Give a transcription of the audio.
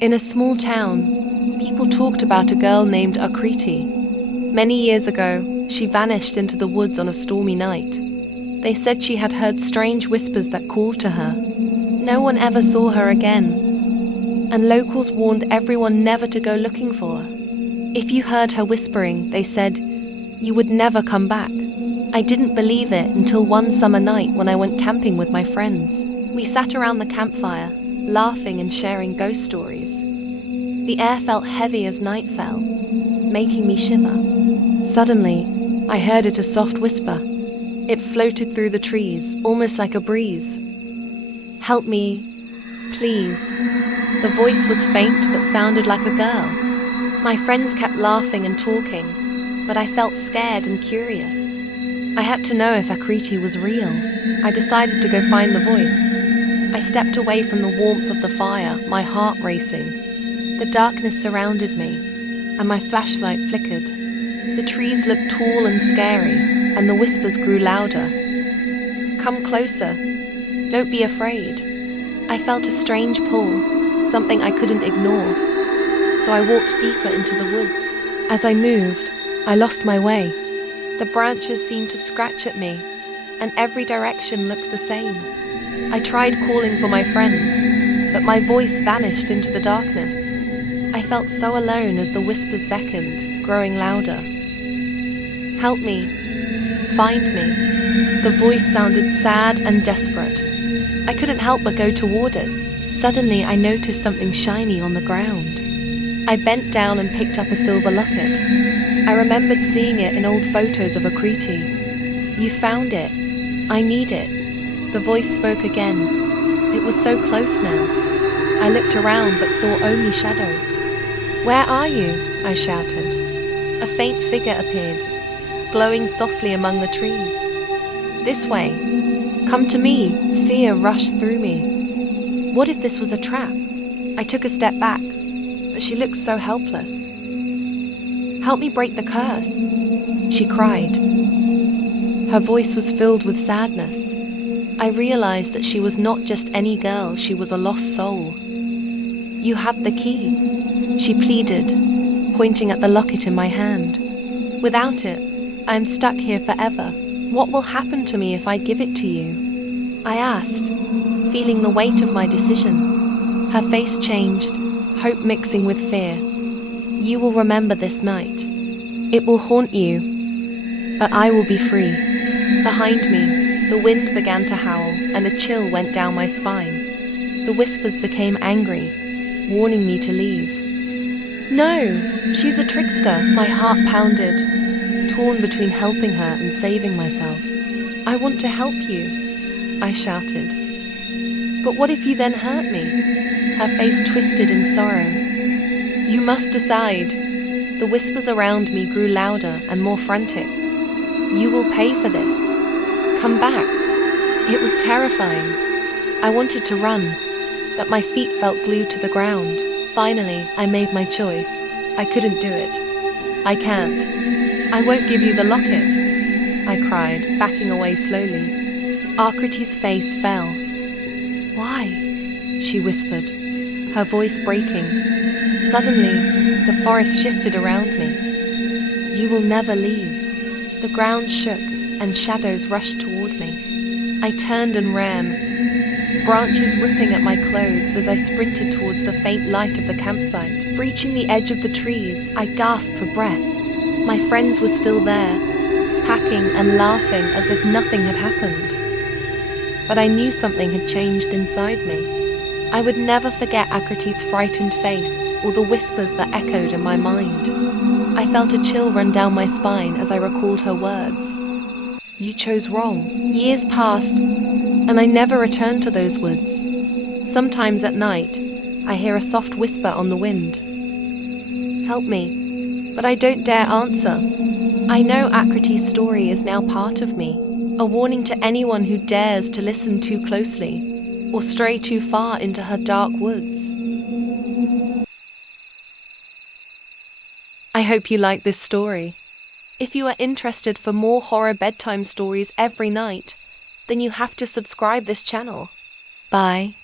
In a small town, people talked about a girl named Akriti. Many years ago, she vanished into the woods on a stormy night. They said she had heard strange whispers that called to her. No one ever saw her again, and locals warned everyone never to go looking for her. If you heard her whispering, they said, you would never come back. I didn't believe it until one summer night when I went camping with my friends. We sat around the campfire, laughing and sharing ghost stories. The air felt heavy as night fell, making me shiver. Suddenly, I heard it a soft whisper. It floated through the trees, almost like a breeze. Help me, please. The voice was faint but sounded like a girl. My friends kept laughing and talking, but I felt scared and curious. I had to know if Akriti was real. I decided to go find the voice. I stepped away from the warmth of the fire, my heart racing. The darkness surrounded me, and my flashlight flickered. The trees looked tall and scary, and the whispers grew louder. Come closer. Don't be afraid. I felt a strange pull, something I couldn't ignore. So I walked deeper into the woods. As I moved, I lost my way. The branches seemed to scratch at me, and every direction looked the same. I tried calling for my friends, but my voice vanished into the darkness. I felt so alone as the whispers beckoned, growing louder. Help me. Find me. The voice sounded sad and desperate. I couldn't help but go toward it. Suddenly, I noticed something shiny on the ground. I bent down and picked up a silver locket. I remembered seeing it in old photos of Akriti. You found it. I need it. The voice spoke again. It was so close now. I looked around but saw only shadows. Where are you? I shouted. A faint figure appeared, glowing softly among the trees. This way. Come to me. Fear rushed through me. What if this was a trap? I took a step back, but she looked so helpless. Help me break the curse, she cried. Her voice was filled with sadness. I realized that she was not just any girl, she was a lost soul. You have the key, she pleaded, pointing at the locket in my hand. Without it, I am stuck here forever. What will happen to me if I give it to you? I asked, feeling the weight of my decision. Her face changed, hope mixing with fear. You will remember this night. It will haunt you, but I will be free. Behind me, the wind began to howl, and a chill went down my spine. The whispers became angry, warning me to leave. No, she's a trickster, my heart pounded, torn between helping her and saving myself. I want to help you, I shouted. But what if you then hurt me? Her face twisted in sorrow. You must decide. The whispers around me grew louder and more frantic. You will pay for this. Come back. It was terrifying. I wanted to run, but my feet felt glued to the ground. Finally, I made my choice. I couldn't do it. I can't. I won't give you the locket, I cried, backing away slowly. Akriti's face fell. Why? She whispered, her voice breaking. Suddenly, the forest shifted around me. You will never leave. The ground shook and shadows rushed toward me. I turned and ran, branches ripping at my clothes as I sprinted towards the faint light of the campsite. Reaching the edge of the trees, I gasped for breath. My friends were still there, packing and laughing as if nothing had happened. But I knew something had changed inside me. I would never forget Akriti's frightened face or the whispers that echoed in my mind. I felt a chill run down my spine as I recalled her words. You chose wrong. Years passed, and I never returned to those woods. Sometimes at night, I hear a soft whisper on the wind. Help me, but I don't dare answer. I know Akriti's story is now part of me, a warning to anyone who dares to listen too closely or stray too far into her dark woods. I hope you like this story. If you are interested for more horror bedtime stories every night, then you have to subscribe this channel. Bye.